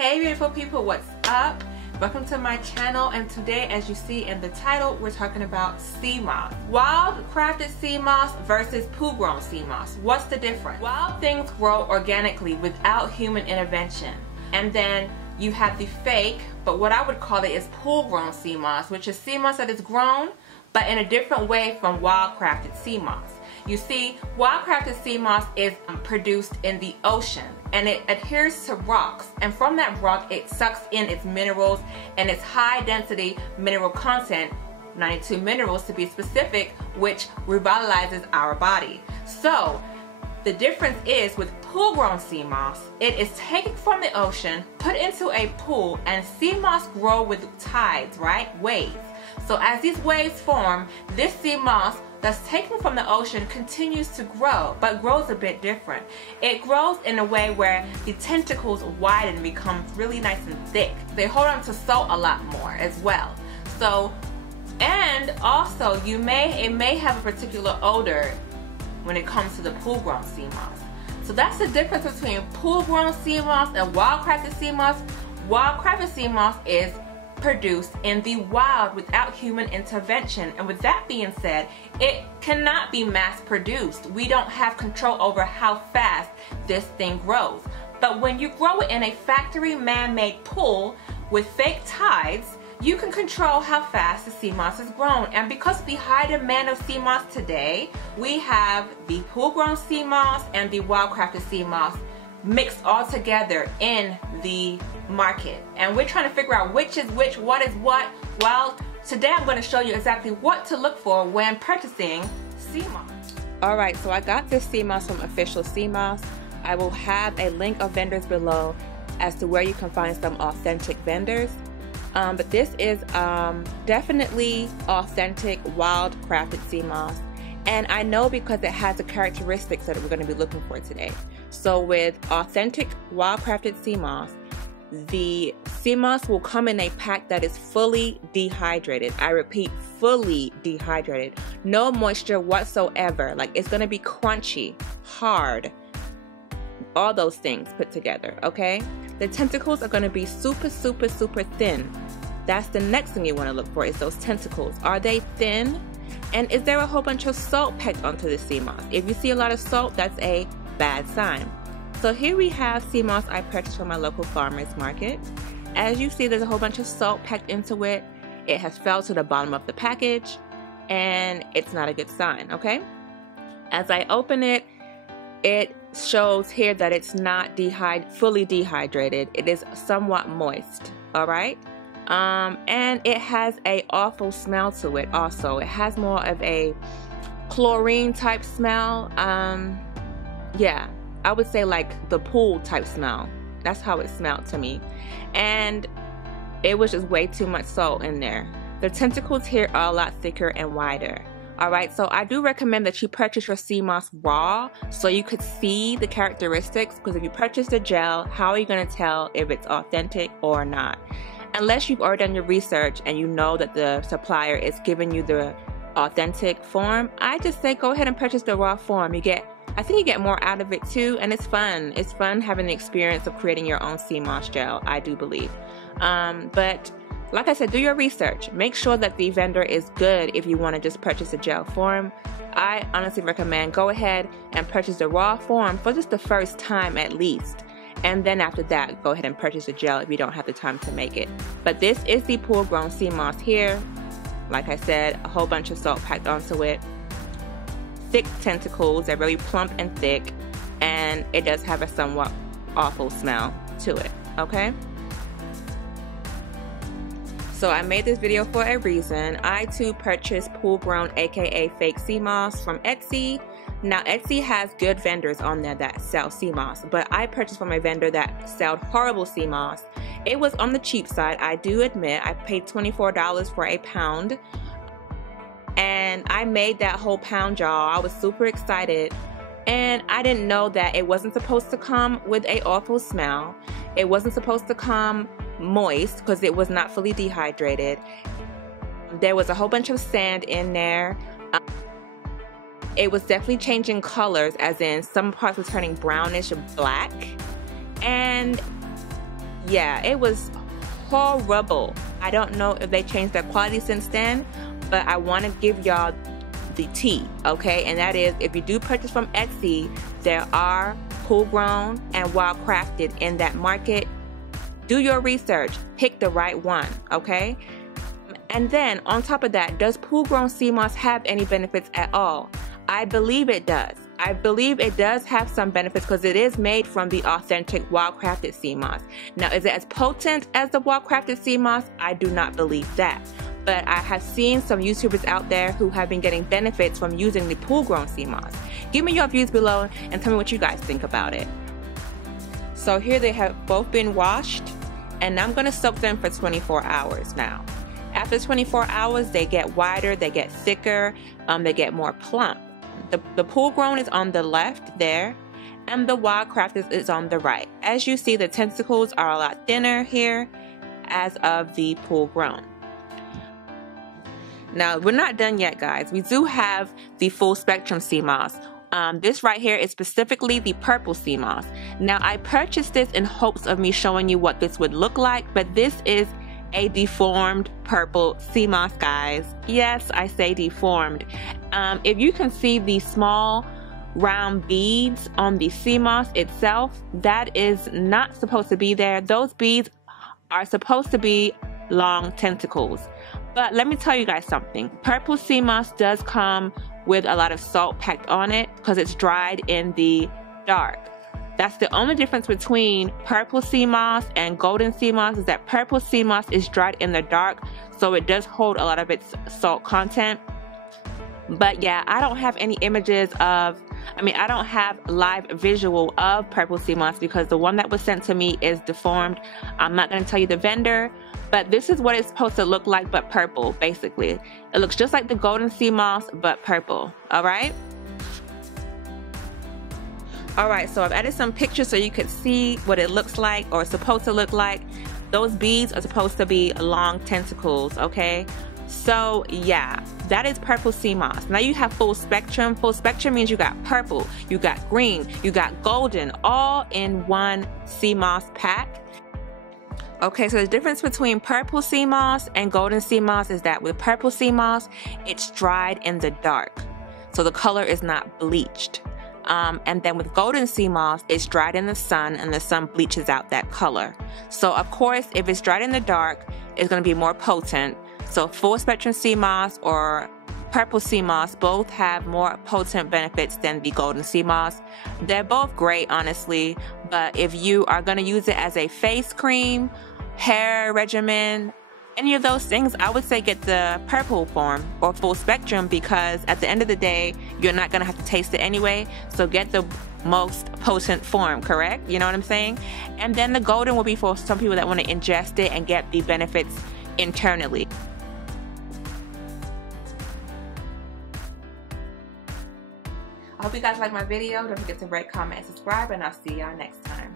Hey beautiful people, what's up? Welcome to my channel, and today, as you see in the title, we're talking about Seamoss. Wild-crafted Seamoss versus pool-grown Seamoss. What's the difference? Wild things grow organically without human intervention. And then you have the fake, but what I would call it is pool-grown Seamoss, which is Seamoss that is grown, but in a different way from wild-crafted Seamoss. You see, wild-crafted Seamoss is produced in the ocean, and it adheres to rocks, and from that rock it sucks in its minerals and its high density mineral content, 92 minerals to be specific, which revitalizes our body. So the difference is with pool-grown Seamoss, it is taken from the ocean, put into a pool, and Seamoss grow with tides, right? Waves. So as these waves form, this Seamoss that's taken from the ocean continues to grow, but grows a bit different. It grows in a way where the tentacles widen and become really nice and thick. They hold on to salt a lot more as well. So, and also it may have a particular odor when it comes to the pool-grown Seamoss. So that's the difference between pool-grown Seamoss and wild-crafted Seamoss. Wild-crafted Seamoss is produced in the wild without human intervention, and with that being said, it cannot be mass produced. We don't have control over how fast this thing grows. But when you grow it in a factory man-made pool with fake tides, you can control how fast the Seamoss is grown. And because of the high demand of Seamoss today, we have the pool-grown Seamoss and the wild-crafted Seamoss mixed all together in the market, and we're trying to figure out which is which, what is what. Well, today I'm going to show you exactly what to look for when purchasing Seamoss. Alright, so I got this Seamoss from Official Seamoss. I will have a link of vendors below as to where you can find some authentic vendors. But this is definitely authentic wild crafted Seamoss, and I know because it has the characteristics that we're going to be looking for today. So with authentic wild crafted Seamoss, the Seamoss will come in a pack that is fully dehydrated. I repeat, fully dehydrated. No moisture whatsoever. Like, it's going to be crunchy, hard, all those things put together, okay? The tentacles are going to be super thin. That's the next thing you want to look for, is those tentacles. Are they thin? And is there a whole bunch of salt packed onto the Seamoss? If you see a lot of salt, that's a bad sign. So here we have Seamoss I purchased from my local farmer's market. As you see, there's a whole bunch of salt packed into it. It has fell to the bottom of the package, and it's not a good sign, okay? As I open it, it shows here that it's not fully dehydrated. It is somewhat moist, all right? And it has an awful smell to it also. It has more of a chlorine type smell. Yeah, I would say like the pool type smell. That's how it smelled to me. And it was just way too much salt in there. The tentacles here are a lot thicker and wider. Alright, so I do recommend that you purchase your Seamoss raw so you could see the characteristics, because if you purchase the gel, how are you going to tell if it's authentic or not? Unless you've already done your research and you know that the supplier is giving you the authentic form, I just say go ahead and purchase the raw form. I think you get more out of it too, and it's fun. It's fun having the experience of creating your own Seamoss gel, I do believe. But like I said, do your research. Make sure that the vendor is good if you want to just purchase a gel form. I honestly recommend go ahead and purchase the raw form for just the first time at least. And then after that, go ahead and purchase a gel if you don't have the time to make it. But this is the pool-grown Seamoss here. Like I said, a whole bunch of salt packed onto it. Thick tentacles, they're very plump and thick, and it does have a somewhat awful smell to it, okay? So I made this video for a reason. I too purchased pool-grown, aka fake Seamoss from Etsy. Now Etsy has good vendors on there that sell Seamoss, but I purchased from a vendor that sold horrible Seamoss. It was on the cheap side, I do admit. I paid $24 for a pound, and I made that whole pound, y'all. I was super excited, and I didn't know that it wasn't supposed to come with an awful smell. It wasn't supposed to come moist because it was not fully dehydrated. There was a whole bunch of sand in there. It was definitely changing colors, as in some parts were turning brownish and black, and Yeah, it was horrible. I don't know if they changed their quality since then, but I want to give y'all the tea, okay? And that is, if you do purchase from Etsy, there are cool grown and wildcrafted in that market. Do your research, pick the right one, okay? And then on top of that, does pool grown sea moss have any benefits at all? I believe it does. I believe it does have some benefits because it is made from the authentic wildcrafted sea moss. Now, is it as potent as the wildcrafted sea moss? I do not believe that. But I have seen some YouTubers out there who have been getting benefits from using the pool grown sea moss. Give me your views below and tell me what you guys think about it. So here they have both been washed, and I'm going to soak them for 24 hours now. After 24 hours, they get wider, they get thicker, they get more plump. The pool grown is on the left there, and the wildcrafted is on the right. As you see, the tentacles are a lot thinner here as of the pool grown. Now, we're not done yet, guys. We do have the full spectrum sea moss. This right here is specifically the purple sea moss. Now, I purchased this in hopes of me showing you what this would look like, but this is a deformed purple sea moss, guys. Yes, I say deformed. If you can see the small round beads on the sea moss itself, that is not supposed to be there. Those beads are supposed to be long tentacles. But let me tell you guys something. Purple sea moss does come with a lot of salt packed on it because it's dried in the dark. That's the only difference between purple sea moss and golden sea moss, is that purple sea moss is dried in the dark, so it does hold a lot of its salt content. But yeah, I don't have any images of, I don't have live visual of purple sea moss because the one that was sent to me is Deformed. I'm not going to tell you the vendor, but this is what it's supposed to look like, but purple, basically. It looks just like the golden sea moss, but purple, all right? All right, so I've added some pictures so you could see what it looks like, or it's supposed to look like. Those beads are supposed to be long tentacles, okay? So yeah, that is purple sea moss. Now you have full spectrum. Full spectrum means you got purple, you got green, you got golden, all in one sea moss pack. Okay, so the difference between purple sea moss and golden sea moss is that with purple sea moss, it's dried in the dark, so the color is not bleached. And then with golden sea moss, it's dried in the sun, and the sun bleaches out that color. So of course, if it's dried in the dark, it's going to be more potent. So full spectrum sea moss or purple sea moss both have more potent benefits than the golden sea moss. They're both great, honestly, but if you are going to use it as a face cream, hair regimen, any of those things, I would say get the purple form or full spectrum, because at the end of the day, you're not going to have to taste it anyway. So get the most potent form, correct? You know what I'm saying? And then the golden will be for some people that want to ingest it and get the benefits internally. I hope you guys like my video. Don't forget to rate, comment, and subscribe, and I'll see y'all next time.